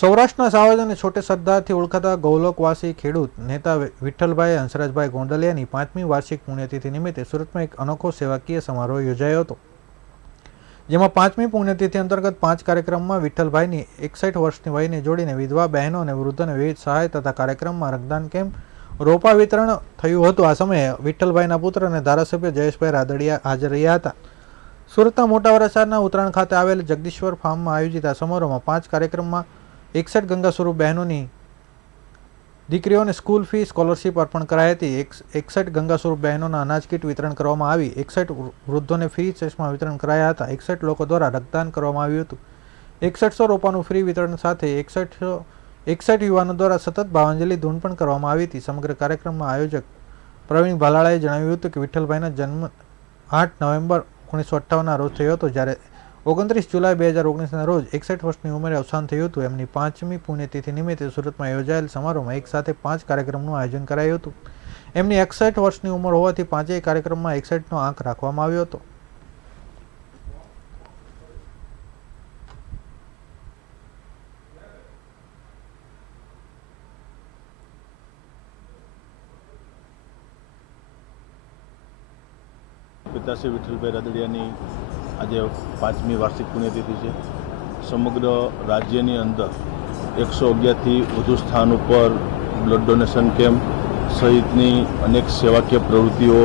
સૌરાષ્ટ્રના સાવજ અને છોટે સરદારથી ઓળખાતા ગૌલોકવાસી ખેડૂત નેતા વિઠ્ઠલભાઈ હંસરાજભાઈ ગોંડલિયાની પાંચમી વાર્ષિક પુણ્યતિથિ નિમિત્તે સુરતમાં એક અનોખો સેવાકીય સમારોહ યોજાયો હતો. જેમાં પાંચમી પુણ્યતિથિ અંતર્ગત પાંચ કાર્યક્રમમાં વિઠ્ઠલભાઈની એકસઠ વર્ષની વયને જોડીને વિધવા બહેનો અને વૃદ્ધોને વિવિધ સહાય તથા કાર્યક્રમમાં રક્તદાન કેમ્પ રોપા વિતરણ થયું હતું. આ સમયે વિઠ્ઠલભાઈના પુત્ર અને ધારાસભ્ય જયેશભાઈ રાદડિયા હાજર રહ્યા હતા. સુરતના મોટા વરસાદના ઉત્તરાયણ ખાતે આવેલ જગદીશ્વર ફાર્મમાં આયોજિત આ સમારોહમાં પાંચ કાર્યક્રમમાં એકસઠ ગંગા સ્વરૂપ બહેનોની દીકરીઓને સ્કૂલ ફી, સ્કોલરશીપ અર્પણ કરાઈ હતી. એક- એકસઠ ગંગા સ્વરૂપ બહેનોના અનાજ કીટ વિતરણ કરવામાં આવી. એકસઠ વૃદ્ધોને ફ્રી ચશ્મા વિતરણ કરાયા હતા. એકસઠ લોકો દ્વારા રક્તદાન કરવામાં આવ્યું હતું. એકસઠસો રોપાનું ફ્રી વિતરણ સાથે એકસઠસો એકસઠ યુવાનો દ્વારા સતત ભાવાંજલિ ધૂન પણ કરવામાં આવી હતી. સમગ્ર કાર્યક્રમમાં આયોજક પ્રવીણ ભાલાળાએ જણાવ્યું હતું કે વિઠ્ઠલભાઈના જન્મ આઠ નવેમ્બર ઓગણીસો અઠ્ઠાવનના રોજ થયો હતો. જ્યારે ઓગણત્રીસ જુલાઈ બે હજાર ઓગણીસના રોજ એકસઠ વર્ષની ઉંમરે અવસાન થયું હતું. એમની પાંચમી પુણ્યતિથિ નિમિત્તે સુરતમાં યોજાયેલ સમારોહમાં એક સાથે પાંચ કાર્યક્રમનું આયોજન કરાયું હતું. એમની એકસઠ વર્ષની ઉંમર હોવાથી પાંચેય કાર્યક્રમમાં એકસઠનો આંક રાખવામાં આવ્યો હતો. પિતાશ્રી વિઠ્ઠલભાઈ રાદડિયાની આજે પાંચમી વાર્ષિક પુણ્યતિથિ છે. સમગ્ર રાજ્યની અંદર એકસો અગિયારથી વધુ સ્થાન ઉપર બ્લડ ડોનેશન કેમ્પ સહિતની અનેક સેવાકીય પ્રવૃત્તિઓ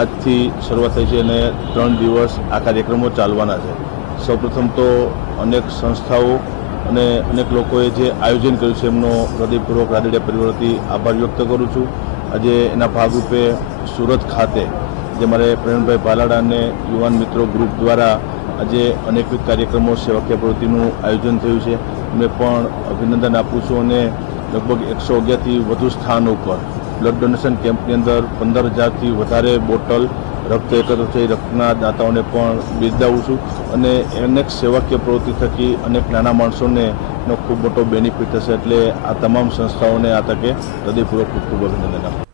આજથી શરૂઆત થઈ છે અને ત્રણ દિવસ આ કાર્યક્રમો ચાલવાના છે. સૌપ્રથમ તો અનેક સંસ્થાઓ અને અનેક લોકોએ જે આયોજન કર્યું છે એમનો હૃદયપૂર્વક રાદડિયા પરિવારથી આભાર વ્યક્ત કરું છું. આજે એના ભાગરૂપે સુરત ખાતે જે મારે પ્રવીણભાઈ પાલાડા અને યુવાન મિત્રો ગ્રુપ દ્વારા આજે અનેકવિધ કાર્યક્રમો સેવાકીય પ્રવૃત્તિનું આયોજન થયું છે. મેં પણ અભિનંદન આપું છું અને લગભગ એકસો અગિયારથી વધુ સ્થાન ઉપર બ્લડ ડોનેશન કેમ્પની અંદર પંદર હજારથી વધારે બોટલ રક્ત એકત્ર થઈ રક્તના દાતાઓને પણ બિરદાવું છું અને અનેક સેવાકીય પ્રવૃત્તિ થકી અનેક નાના માણસોને એનો ખૂબ મોટો બેનિફિટ થશે એટલે આ તમામ સંસ્થાઓને આ તકે હૃદયપૂર્વક ખૂબ ખૂબ અભિનંદન આપું